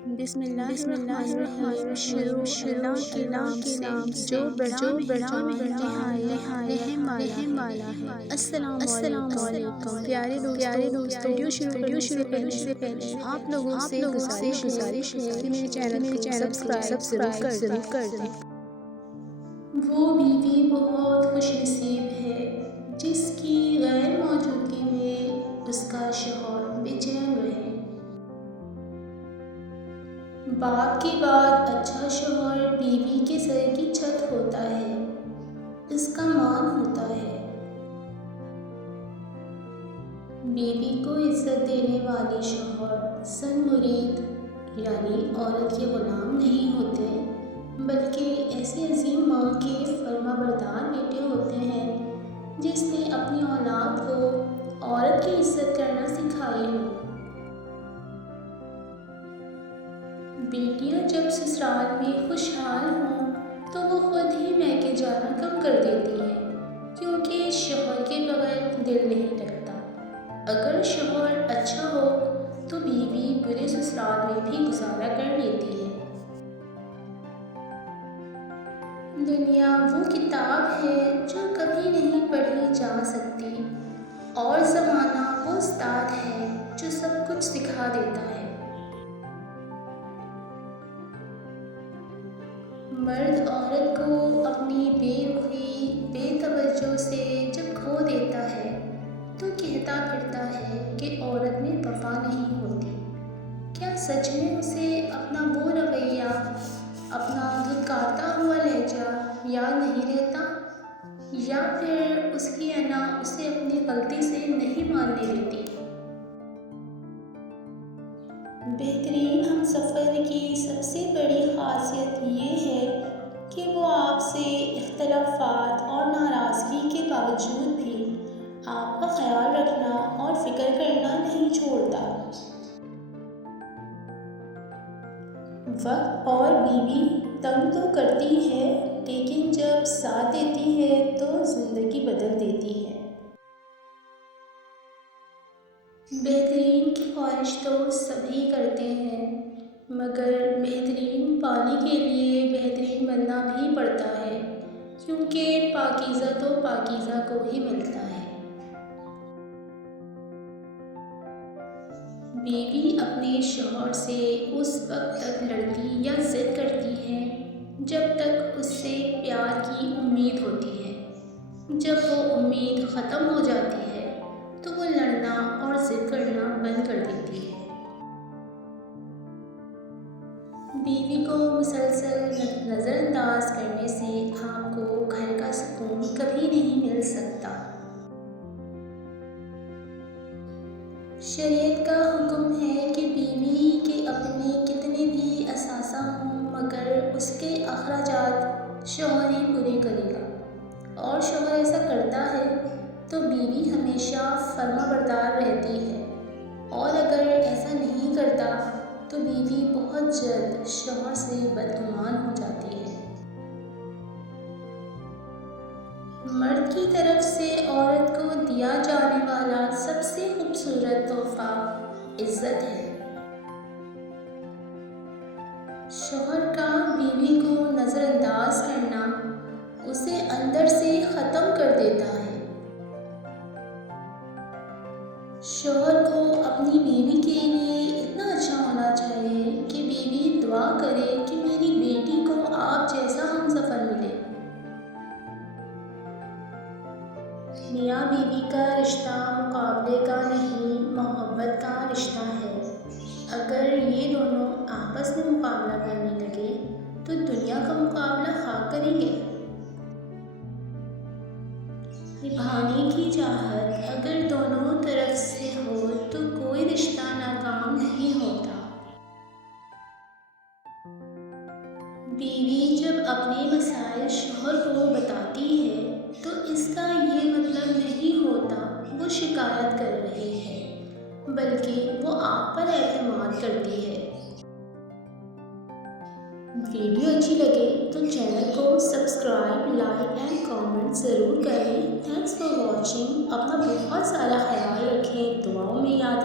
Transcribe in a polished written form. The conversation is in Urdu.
بسم اللہ الرحمن الرحیم شروع اللہ کے نام سے جو بڑا مہربان رحم والا ہے۔ السلام علیکم پیارے دوستو، ویڈیو شروع کرنے سے پہلے آپ لوگوں سے گزارش ہے کہ میرے چینل کو سبسکرائب ضرور کر دیں۔ وہ بیوی بہت خوش نصیب ہے جس کی غیر موجودگی میں اس کا شوہر بے چین رہے۔ باپ کے بعد اچھا شوہر بیوی کے سر کی چھت ہوتا ہے، اس کا مان ہوتا ہے۔ بیوی کو عزت دینے والے شوہر سن مرید یعنی عورت کے غلام نہیں ہوتے، بلکہ ایسی عظیم ماں کے فرما بردار بیٹے ہوتے ہیں جس نے اپنی اولاد کو عورت کی عزت کرنا سکھائی ہو۔ بیٹیاں جب سسرال میں خوشحال ہوں تو وہ خود ہی میکے جانا کم کر دیتی ہیں، کیونکہ شوہر کے بغیر دل نہیں لگتا۔ اگر شوہر اچھا ہو تو بیوی برے سسرال میں بھی گزارا کر لیتی ہے۔ دنیا وہ کتاب ہے جو کبھی نہیں پڑھی جا سکتی، اور زمانہ وہ استاد ہے جو سب کچھ سکھا دیتا ہے۔ مرد عورت کو اپنی بے رخی بے توجہ سے جب کھو دیتا ہے تو کہتا پھرتا ہے کہ عورت میں وفا نہیں ہوتی۔ کیا سچ میں اسے اپنا وہ رویہ، اپنا دھتکارتا ہوا لہجہ یاد نہیں رہتا، یا پھر اس کی انا اسے اپنی غلطی سے نہیں ماننے دیتی؟ بہترین ہمسفر کی سب سے بڑی خاصیت یہ ہے کہ وہ آپ سے اختلافات اور ناراضگی کے باوجود بھی آپ کا خیال رکھنا اور فکر کرنا نہیں چھوڑتا۔ وقت اور بیوی تنگ تو کرتی ہے، لیکن جب ساتھ دیتی ہے تو زندگی بدل دیتی ہے۔ بہترین کی خواہش تو سبھی کرتے ہیں، مگر بہترین پانے کے لیے بہترین بننا بھی پڑتا ہے، کیونکہ پاکیزہ تو پاکیزہ کو ہی ملتا ہے۔ بیوی اپنے شوہر سے اس وقت تک لڑتی یا ضد کرتی ہے جب تک اس سے پیار کی امید ہوتی ہے۔ جب وہ امید ختم ہو جاتی ہے تو وہ لڑنا اور ضد کرنا بند کر دیتی ہے۔ بیوی کو مسلسل نظر انداز کرنے سے آپ کو گھر کا سکون کبھی نہیں مل سکتا۔ شریعت کا حکم ہے کہ بیوی کے اپنے کتنے بھی اثاثہ ہوں، مگر اس کے اخراجات شوہر ہی پورے کرے گا، اور شوہر ایسا کرتا ہے تو بیوی ہمیشہ فرما بردار رہتی ہے، اور اگر ایسا نہیں کرتا تو بیوی بہت جلد شوہر سے بدگمان ہو جاتی ہے۔ مرد کی طرف سے عورت کو دیا جانے والا سب سے خوبصورت تحفہ عزت ہے۔ شوہر کا بیوی کو نظر انداز کرنا اسے اندر سے ختم کر دیتا ہے۔ شوہر کو اپنی بیوی کے لیے اتنا اچھا ہونا چاہیے کہ بیوی دعا کرے کہ میری بیٹی کو آپ جیسا ہمسفر ملے۔ میاں بیوی کا رشتہ مقابلے کا نہیں، محبت کا رشتہ ہے۔ اگر یہ دونوں آپس میں مقابلہ کرنے لگے تو دنیا کا مقابلہ خاک کریں گے۔ نبھانے کی چاہت اگر دونوں طرف سے ہو تو کوئی رشتہ ناکام نہیں ہوتا۔ بیوی جب اپنے مسائل شوہر کو بتاتی ہے تو اس کا یہ مطلب نہیں ہوتا وہ شکایت کر رہی ہے، بلکہ وہ آپ پر اعتماد کرتی ہے۔ ویڈیو اچھی لگے تو چینل کو سبسکرائب، لائک اینڈ کامنٹ ضرور کریں۔ Thanks for watching. اپنا بہت سارا خیال رکھیں، دعاؤں میں یاد